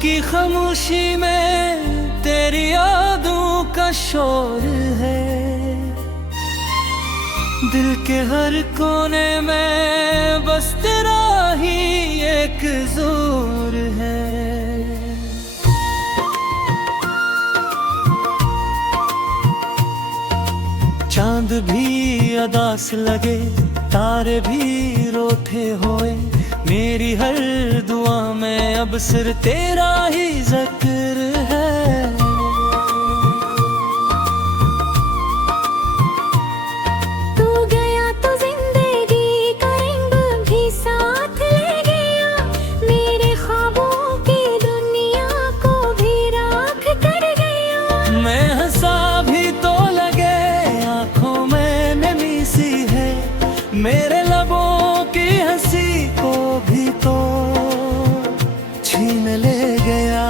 की खामोशी में तेरी यादों का शोर है। दिल के हर कोने में बस तेरा ही एक जोर है। चांद भी अदास लगे, तारे भी रोते होए, मेरी हर दुआ में अब सिर्फ तेरा ही जिक्र है। मेरे लबों की हंसी को भी तो छीन ले गया।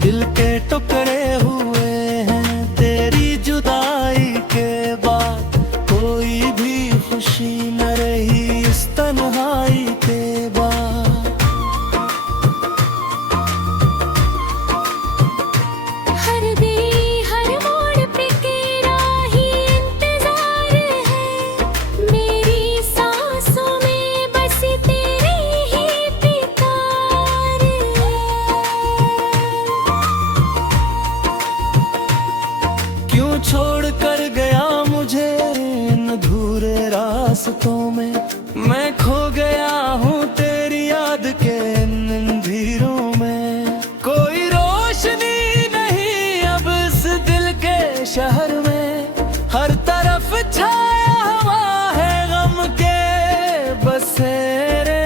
दिल के टुकड़े हुए हैं तेरी जुदाई के बाद, कोई भी खुशी न रही इस तन्हाई के बाद। छोड़ कर गया मुझे इन अधूरे रास्तों में, मैं खो गया हूँ तेरी याद के इन अंधेरों में। कोई रोशनी नहीं अब इस दिल के शहर में, हर तरफ छाया हुआ है गम के बसेरे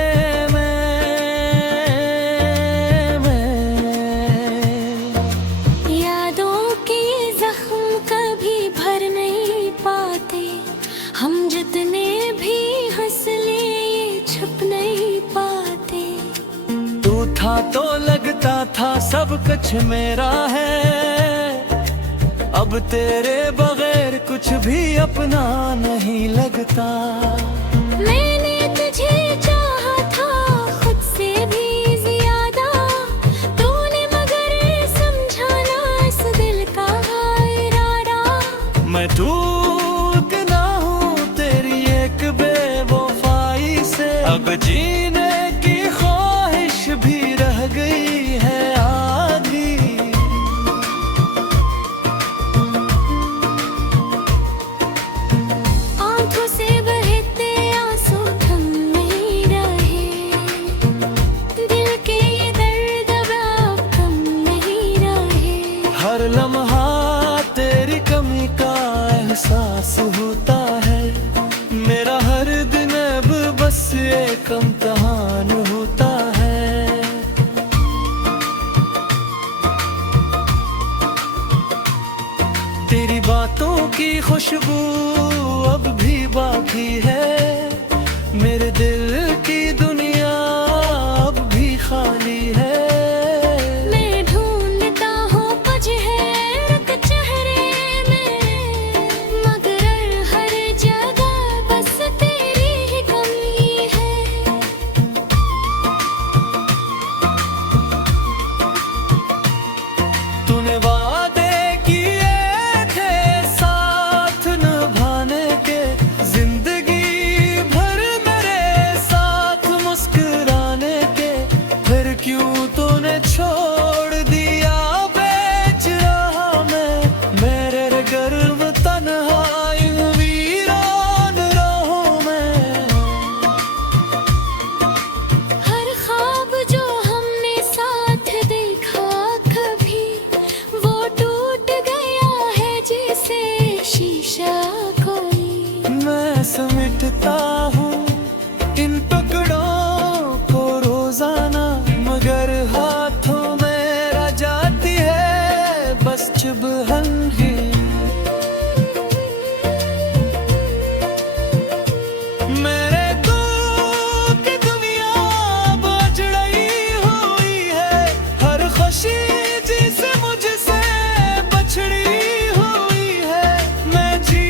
हम जितने भी हंस ले ये छुप नहीं पाते। तू था तो लगता था सब कुछ मेरा है, अब तेरे बगैर कुछ भी अपना नहीं लगता। मैंने तुझे चाहा था खुद से भी ज्यादा, तूने मगर समझा ना इस दिल का इरादा। मैं तू अब जीने की ख्वाहिश भी रह गई है आधी। आंखों से बहते आंसू थम नहीं रहे, दिल के ये दर्द अब कम नहीं रहे। हर लम्हा तेरी कमी का एहसास होता है, मेरा हर दिन अब बस एक इम्तिहान होता है। तेरी बातों की खुशबू अब भी बाकी है, मेरे दिल की दुनिया अब भी खाली है। मैं ढूंढता हूँ कुछ हैरत चेहरे में, मगर हर जगह बस तेरी ही कमी है। तूने वादे किए थे साथ निभाने के, जिंदगी भर मेरे साथ मुस्कुराने के, फिर क्यों तूने छोड़ दिया बेच रहा मैं मेरे गर्व तन्हाई वीरान राहों में। हर ख्वाब जो हमने साथ देखा कभी, वो टूट गया है जैसे शीशा कोई। मैं समेटता हूँ इन टुकड़ों को रोजाना, मगर हाथों में रह जाती है बस चुभन ही। मेरे दुख की दुनिया बज रही हुई है, हर खुशी जिसे मुझसे बछड़ी हुई है। मैं जी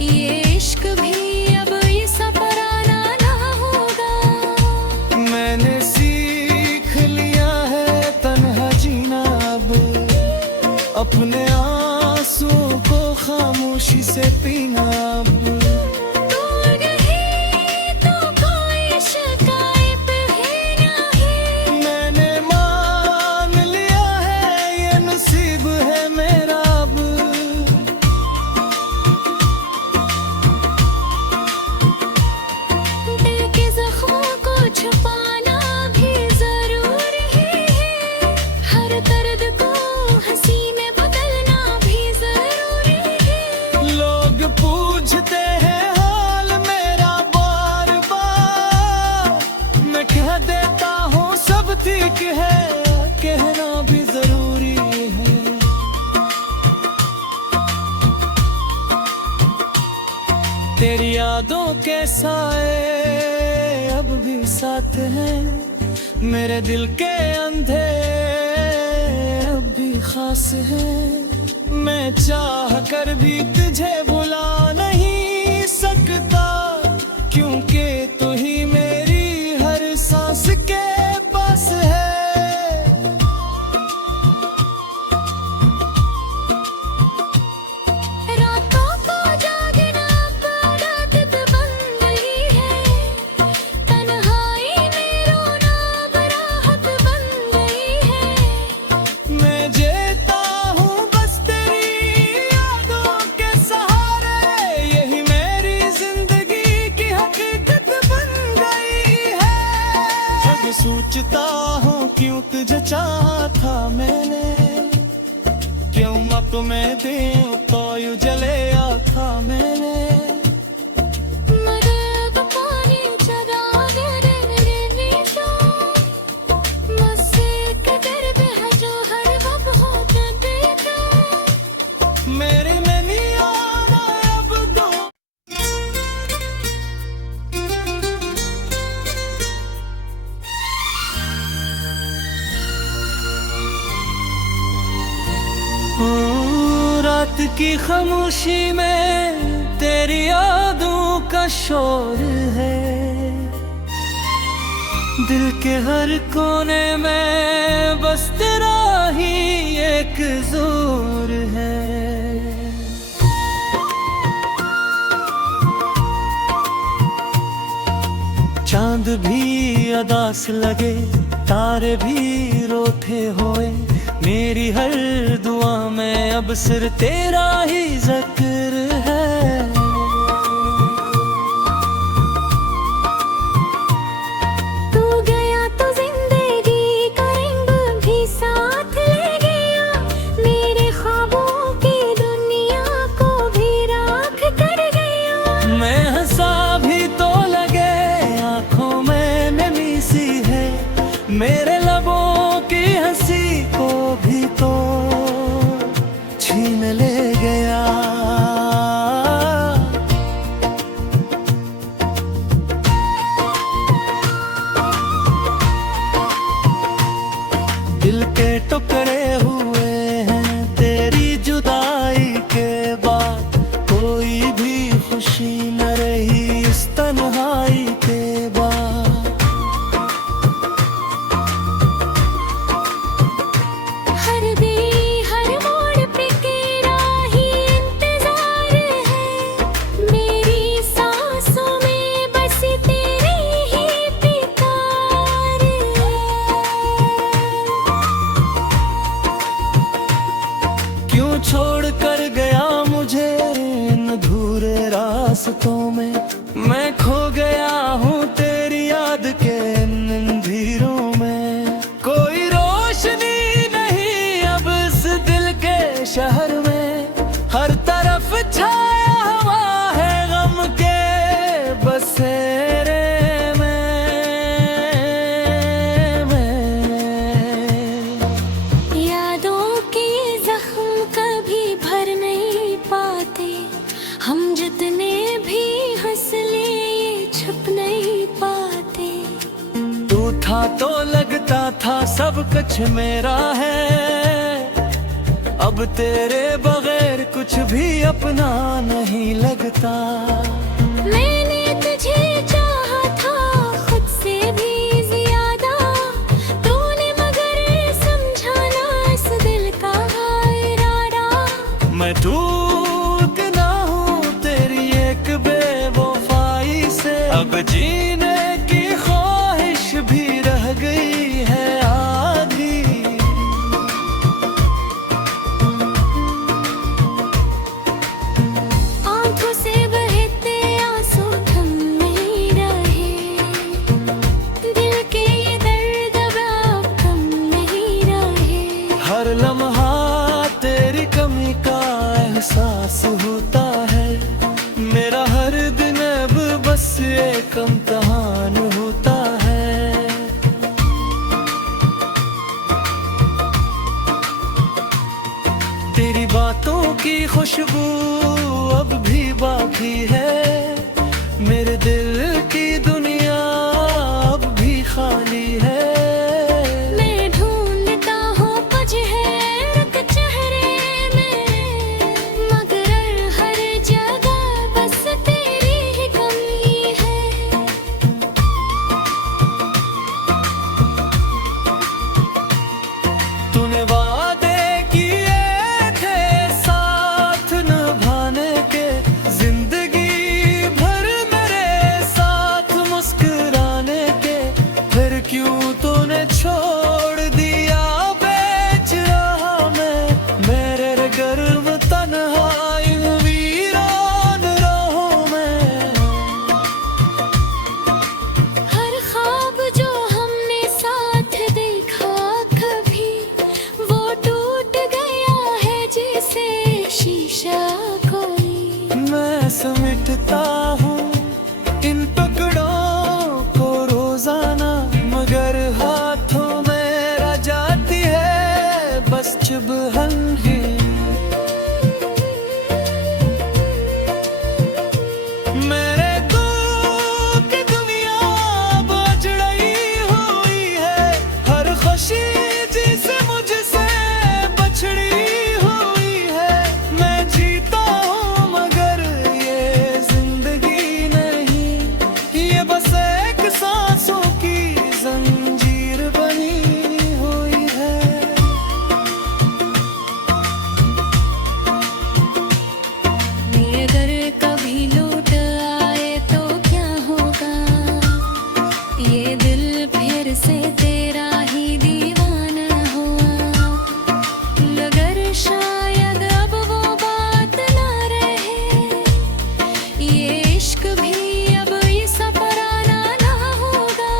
ये इश्क भी अब ऐसा पराना ना होगा। मैंने सीख लिया है तन्हा जीना अब, अपने आंसुओं को खामोशी से पीना अब। तू नहीं तो कोई शिकायत है नहीं। मैंने मान लिया है ये नसीब है मेरा अब। दिल के जख्मों को छुपाना भी जरूरी है, हर दर्द को हंसी में बदलना भी जरूरी है। लोग पूछते हैं हाल मेरा बार बार, मैं कह देता हूँ सब ठीक है, कहना भी जरूरी है। तेरी यादों के साए अब भी साथ हैं, मेरे दिल के अंधे अब भी खास हैं। मैं चाह कर भी तुझे भुला नहीं सकता, क्योंकि तू ही मेरी हर सांस के पास है। रातों को जागना अब आदत बन गई है, तन्हाई में रोना अब राहत बन गई है। मैं जीता हूँ बस तेरी यादों के सहारे, यही मेरी जिंदगी की हकीकत बन गई है। जब सोचता हूँ क्यों तुझे चाहा था मैंने, क्यों मत में दिल तो यूं जलिया था मैंने। मरब पानी जगा गिरे नीशो, मस्से के दर्द है जो हर वक्त होते देखो। मेरे में नहीं आना अब दो। रात की खामोशी में तेरी यादों का शोर है, दिल के हर कोने में बस तेरा ही एक जोर है। चांद भी अदास लगे, तारे भी रोते होए, मेरी हर दुआ में अब सिर्फ तेरा ही जिक्र है। तू गया तो जिंदगी का रंग भी साथ ले गया, मेरे ख्वाबों की दुनिया को भी राख कर गया। मैं हंसा भी तो लगे आंखों में नमी सी है, मेरे लबों की हंसी को भी तो छीन ले गया। दिल के टुकड़े हुए हैं तेरी जुदाई के बाद, कोई भी खुशी न रही इस तन्हाई के बाद। हर घड़ी हर मोड़ पे तेरा ही इंतजार है, मेरी सांसों में बस तेरी ही पुकार है। क्यों छोड़ कर गया मुझे इन अधूरे रास्तों में, मैं खो गया हूँ तेरी याद के इन अंधेरों में। कोई रोशनी नहीं अब इस दिल के शहर में, हर तरफ छाया हुआ है गम के बसेरे में। यादों के जख्म कभी भर नहीं पाते, हम जितने भी हंस ले ये छुप नहीं पाते। तू था तो लगता था सब कुछ मेरा है, अब अब तेरे बगैर कुछ भी अपना नहीं लगता। मैंने तुझे चाहा था खुद से भी ज्यादा, तूने मगर समझा ना इस दिल का इरादा। मैं टूट ना हूँ तेरी एक बेवफाई से, अब जीने की ख्वाहिश भी रह गई है आधी। आंखों से बहते आंसू थम नहीं रहे, दिल के ये दर्द अब कम नहीं रहे। हर लम्हा तेरी कमी का एहसास होता है, मेरा हर दिन अब बस एक इम्तिहान होता है। तेरी बातों की खुशबू अब भी बाकी है, मेरे दिल की दुनिया अब भी खाली है। मैं ढूंढता हूँ कुछ हैरत चेहरे में, मगर हर जगह बस तेरी ही कमी है। तूने वादे किए थे साथ निभाने के, जिंदगी भर मेरे साथ मुस्कुराने के, फिर क्यों तूने छोड़ दिया बेच रहा मैं मेरे गर्व तन्हाई वीरान राहों में। हर ख्वाब जो हमने साथ देखा कभी, वो टूट गया है जैसे शीशा कोई। मैं समेटता हूँ इन टुकड़ों को रोजाना, मगर हाथों में रह जाती है बस चुभन ही। मेरे दिल की दुनिया बज रही हुई है, हर खुशी जिसे मुझसे बछड़ी हुई है। मैं जीता हूँ मगर ये जिंदगी नहीं, ये बस एक सांसों की जंजीर बनी हुई है। ये अगर कभी लौट आए तो क्या होगा, ये दिल फिर से तेरा ही दीवाना हुआ। मगर शायद अब वो बात ना रहे, ये इश्क भी अब इस पराना ना होगा।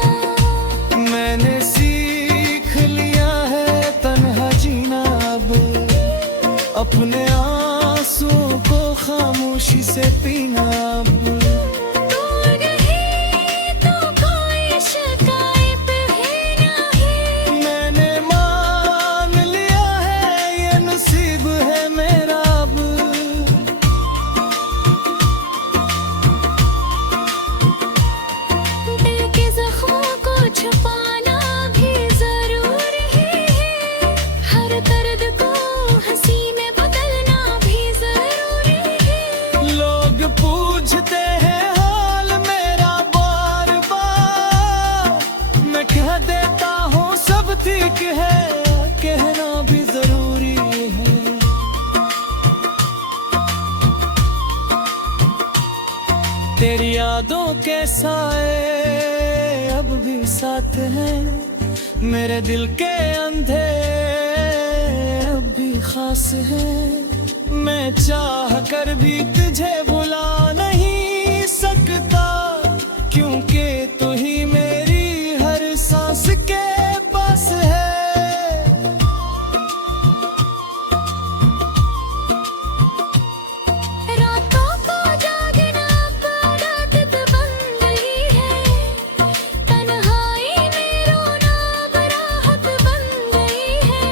मैंने सीख लिया है तन्हा जीना अब, अपने आंसुओं को खामोशी से पीना अब। तू नहीं तो कोई शिकायत भी नहीं। मैंने मान लिया है ये नसीब है मेरा अब। दिल के जख्मों को छुपाना भी जरूरी है, हर दर्द को हंसी में बदलना भी जरूरी है। लोग पूछते हैं हाल मेरा बार बार, मैं कह देता हूँ सब ठीक है, कहना भी जरूरी है। तेरी यादों के साए अब भी साथ हैं, मेरे दिल के अंधे अब भी खास हैं। मैं चाह कर भी तुझे भुला नहीं सकता, क्योंकि तू ही मेरी हर सांस के पास है। रातों को जागना अब आदत बन गई है, तन्हाई में रोना अब राहत बन गई है।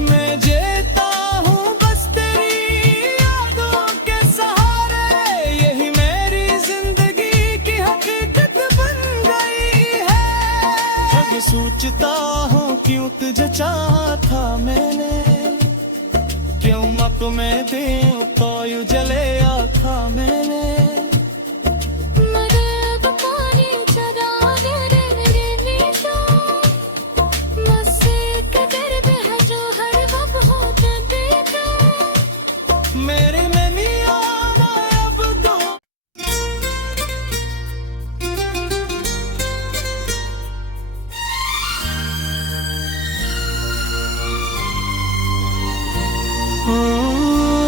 मैं जीता हूँ बस तेरी यादों के सहारे, यही बातें तो यूं जले आखा मैंने मेरे में नहीं आना अब दो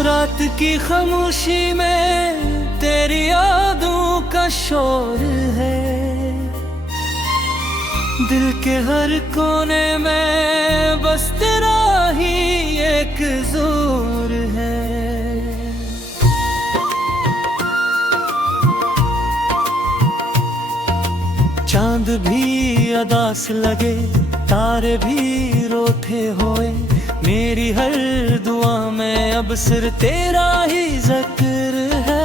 रात की खामोशी में तेरी यादों का शोर है दिल के हर कोने में बस तेरा ही एक जोर है चांद भी अदास लगे तारे भी रोते होए मेरी हर दुआ में अब सिर्फ तेरा ही जिक्र है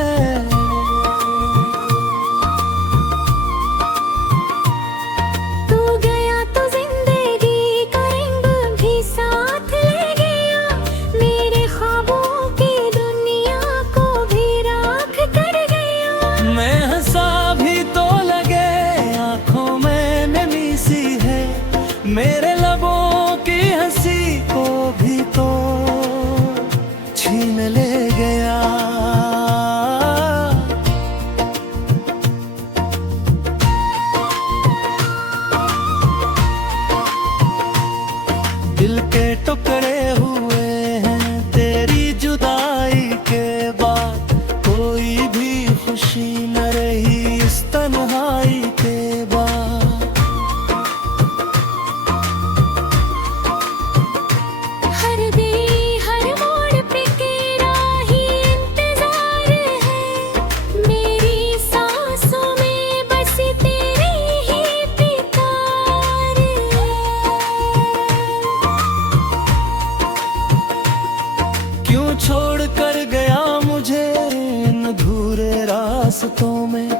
मेरे लबों की हंसी को भी तो छीन ले गया दिल के टुकड़े हुए हैं तेरी जुदाई के बाद कोई भी खुशी न रही इस तन्हाई के बाद छोड़ कर गया मुझे इन अधूरे रास्तों में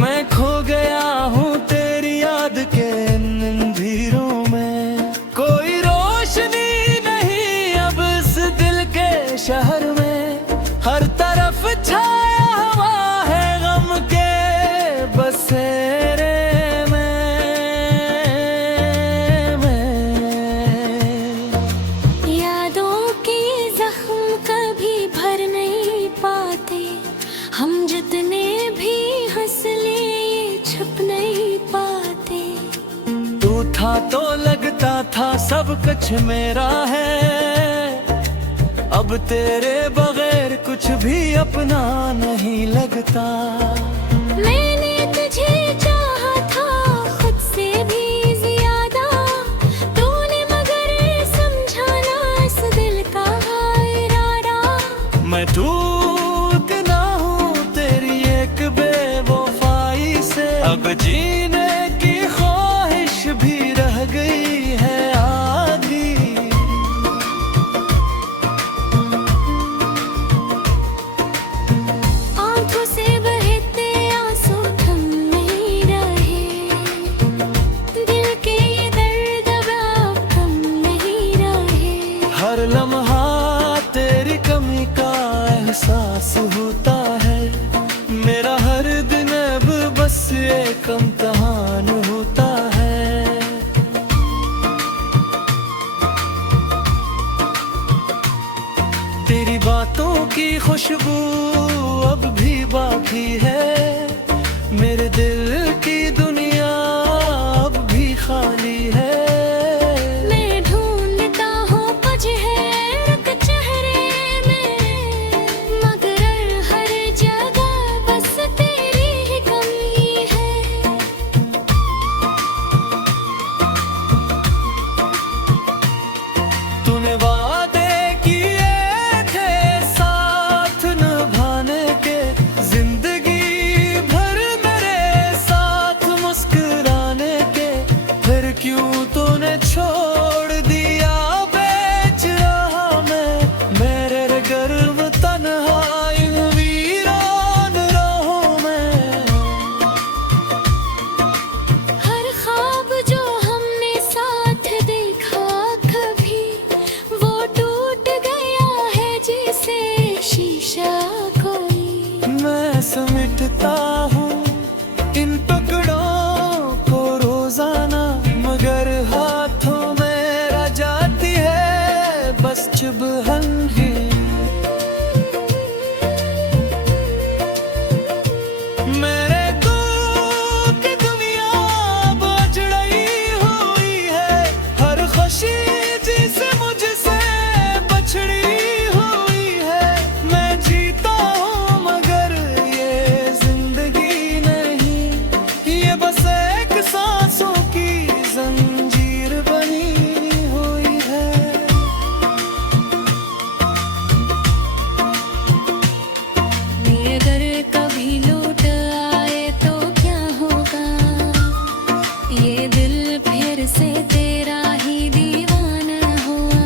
मैं खो गया हूँ तेरी याद के इन अंधेरों में कोई रोशनी नहीं अब इस दिल के शहर में हर तरफ छाया हुआ है गम के बसेरे हम जितने भी हंस ले ये छुप नहीं पाते तू था तो लगता था सब कुछ मेरा है अब तेरे बगैर कुछ भी अपना नहीं लगता मैंने तुझे चाहा था खुद से भी ज्यादा तूने मगर समझा ना इस दिल का इरादा मैं तू अब जीने की ख्वाहिश भी रह गई है आधी आंखों से बहते आंसू थम नहीं रहे दिल के ये दर्द अब कम नहीं रहे हर लम्हा तेरी कमी का एहसास होता है मेरा हर दिन अब बस एक इम्तिहान होता है तेरी बातों की खुशबू अब भी बाकी है मेरे दिल की दुनिया अब भी खाली है मैं ढूंढता हूँ कुछ है चेहरे में मगर हर जगह बस तेरी ही कमी है तूने वादे किए थे साथ निभाने के जिंदगी समेटता हूँ इन टुकड़ों को रोजाना, मगर हाथों में रह जाती है बस चुभन ही। मेरे दिल की दुनिया बज रही हुई है, हर खुशी जिसे मुझसे बछड़ी हुई है। मैं जीता हूँ मगर ये जिंदगी नहीं, ये बस एक सांसों की जंजीर बनी हुई है। ये अगर कभी लौट आए तो क्या होगा, ये दिल फिर से तेरा ही दीवाना हुआ।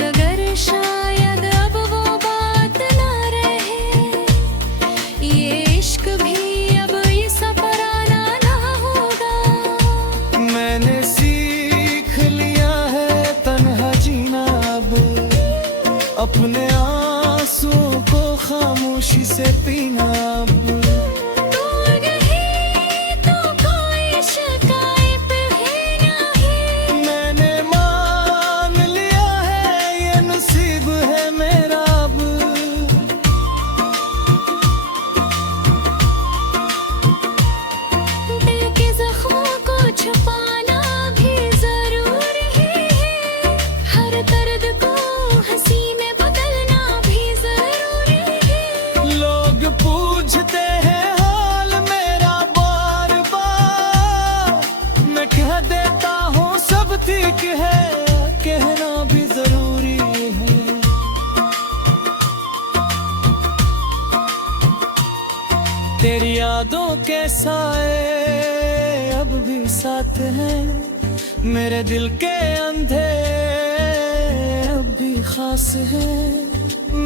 मगर शायद अब वो बात ना रहे, ये इश्क भी अब इस पराना ना होगा। मैंने सीख लिया है तन्हा जीना अब, अपने आंसुओं को खामोशी से पीना अब। तू नहीं तो कोई शिकायत है नहीं। मैंने मान लिया है ये नसीब है मेरा अब। दिल के जख्मों को छुपाना भी जरूरी है, हर दर्द को हंसी में बदलना भी जरूरी है। लोग पूछते हैं हाल मेरा बार बार, मैं कह देता हूँ सब ठीक है, कहना भी जरूरी है। तेरी यादों के साए अब भी साथ हैं, मेरे दिल के अंधे अब भी खास हैं।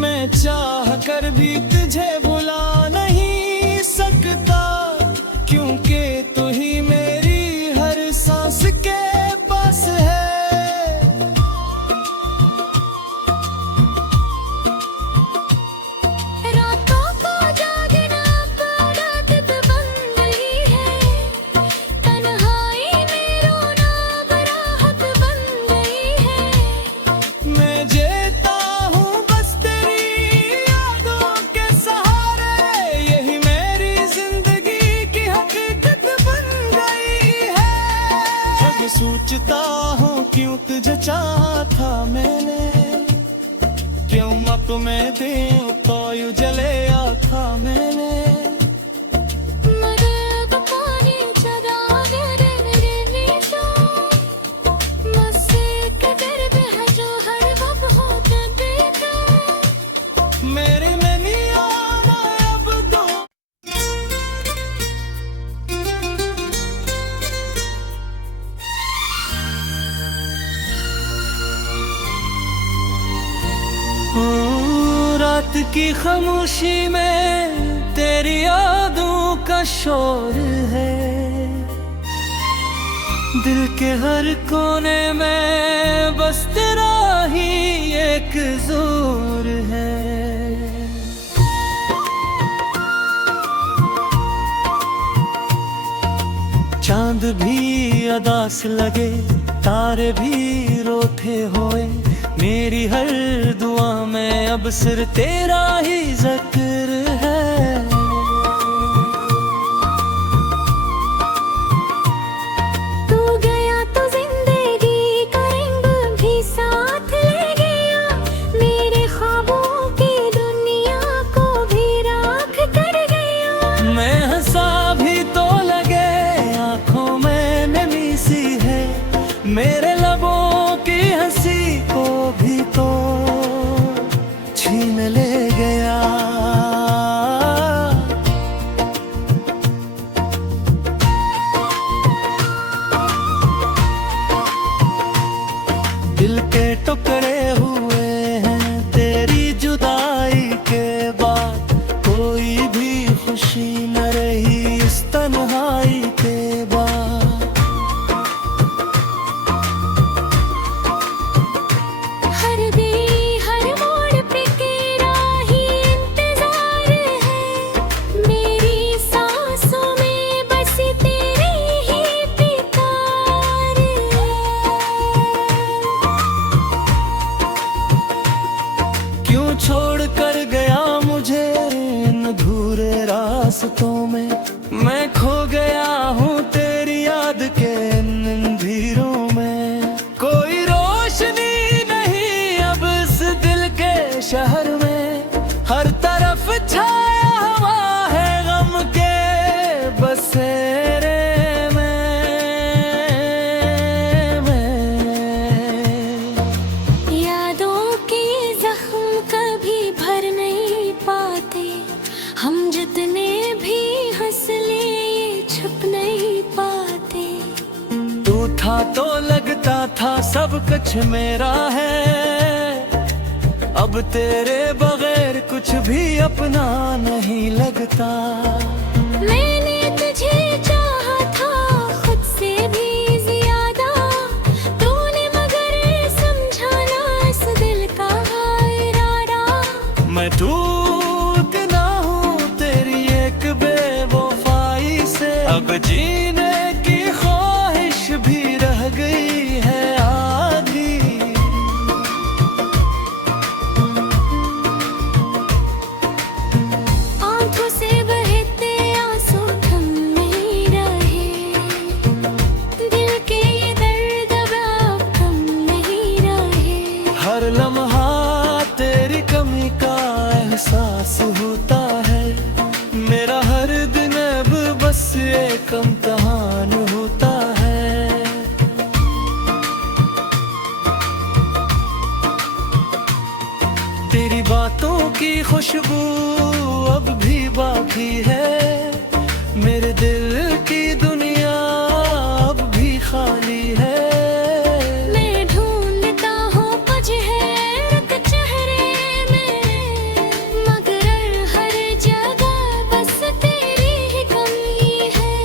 मैं चाह कर भी तुझे भुला नहीं सकता, क्योंकि तू ही मेरी हर सांस के पास है। रातों को जागना अब आदत बन गई है, तन्हाई में रोना अब राहत बन गई है। मैं जीता हूँ बस तेरी यादों के सहारे, यही मेरी जिंदगी की हकीकत बन गई है। जब सोचता हूँ क्यों तुझे चाहा था मैंने, क्यों मत में दिल तो यूं जले था मैंने। मदद पानी चरा गिरे मेरे नीचो, मुझसे कदर पे है जो हर वक्त होता देखा। मेरे में नहीं आना अब दो। रात की खामोशी में तेरी यादों का शोर है, दिल के हर कोने में बस तेरा ही एक जोर है। चांद भी अदास लगे, तारे भी रोते होए, मेरी हर दुआ में अब सिर्फ तेरा ही जिक्र है। तू गया तो जिंदगी का रंग भी साथ ले गया, मेरे ख्वाबों की दुनिया को भी राख कर गया। मैं हंसा भी तो लगे आंखों में नमी सी है, मेरे लबों की हंसी को भी तो छीन ले गया। दिल के टुकड़े हुए हैं तेरी जुदाई के बाद, कोई भी खुशी न रही इस तन्हाई के बाद। हर दिल हर मोड़ पे तेरा ही इंतजार है, रास्तों में। मैं खो गया हूँ तेरी याद के इन अंधेरों में। कोई रोशनी नहीं अब इस दिल के शहर में। हर तरफ छाया हुआ है गम के बसेरे में। यादों के जख्म कभी भर नहीं पाते, हम जितने भी हंस ले ये छुप नहीं पाते। तू था तो लगता था सब कुछ मेरा है, अब तेरे बगैर कुछ भी अपना नहीं लगता। मैंने तुझे चाहा था खुद से भी ज्यादा, तूने मगर समझा ना इस दिल का इरादा। मैं टूट ना हूँ तेरी एक बेवफाई से, अब जीने की ख्वाहिश भी रह गई है आधी। आंखों से बहते आंसू थम नहीं रहे, दिल के ये दर्द अब कम नहीं रहे। हर लम्हा तेरी कमी का एहसास होता है, मेरा हर दिन अब बस एक इम्तिहान होता है। तेरी बातों की खुशबू अब भी बाकी है, मेरे दिल की दुनिया अब भी खाली है। मैं ढूंढता हूँ कुछ हैरत चेहरे में, मगर हर जगह बस तेरी ही कमी है।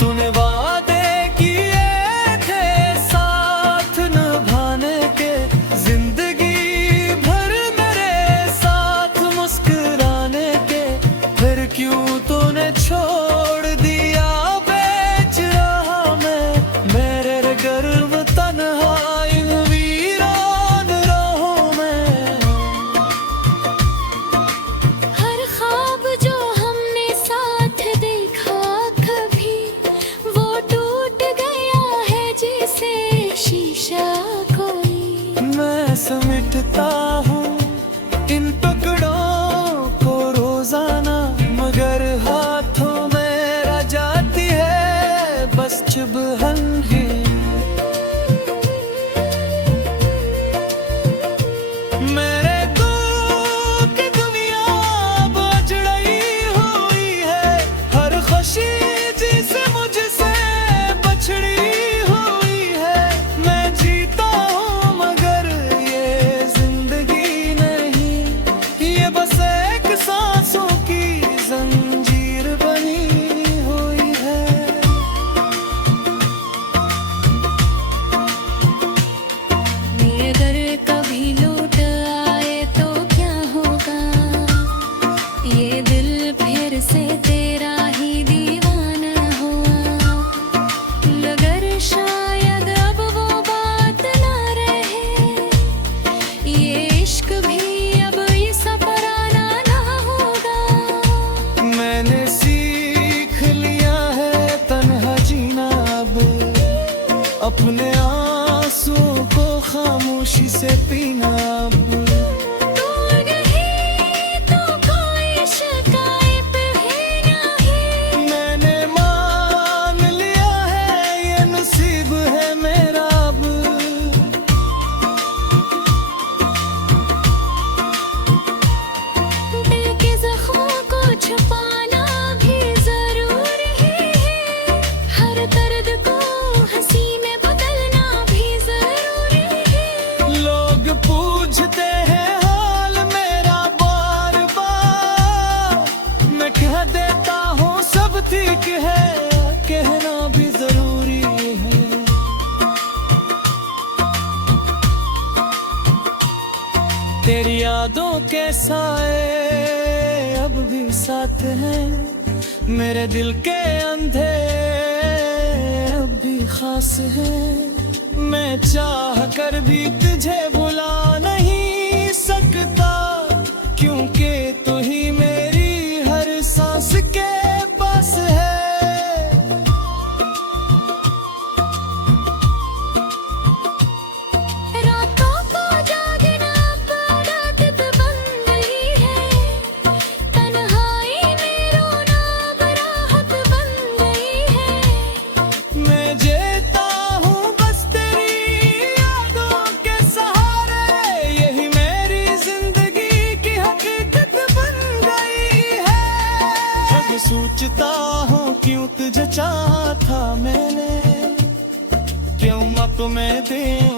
तूने वादे किए थे साथ निभाने के, जिंदगी भर मेरे साथ मुस्कुराने के। फिर क्यों तूने छोड़ दिया बेच रहा मैं, मेरे गर्व तन्हा इन वीरान राहों में। हर ख्वाब जो हमने साथ देखा कभी, वो टूट गया है जैसे शीशा कोई। मैं समेटता हूँ इन टुकड़ों को रोजाना, मगर हाथों में रह जाती है बस चुभन ही। मेरे दुख की दुनिया अब अजड़ई हुई है, हर खुशी जिसे मुझसे बछड़ी हुई है। मैं जीता हूँ मगर ये जिंदगी नहीं, ये बस एक सांसों की जंजीर बनी हुई है। ये अगर कभी लौट आए तो क्या होगा, ये दिल फिर से तेरा ही दीवाना हुआ। मगर शायद अब वो बात ना रहे, ये इश्क भी अब ये सफराना ना होगा। मैंने सीख लिया है तन्हा जीना अब, अपने आंसुओं को खामोशी से पीना अब। तू नहीं तो कोई शिकायत भी नहीं, मैंने मान लिया है ये नसीब है मेरा अब। दिल के जख्मों को छुपाना भी जरूरी है, हर दर्द को हंसी में बदलना भी जरूरी है। लोग पूछते हैं हाल मेरा बार बार, मैं कह देता हूँ सब ठीक है, कहना भी जरूरी है। तेरी यादों के साए अब भी साथ हैं, मेरे दिल के अंधे अब भी खास हैं। मैं चाह कर भी तुझे भुला नहीं दिन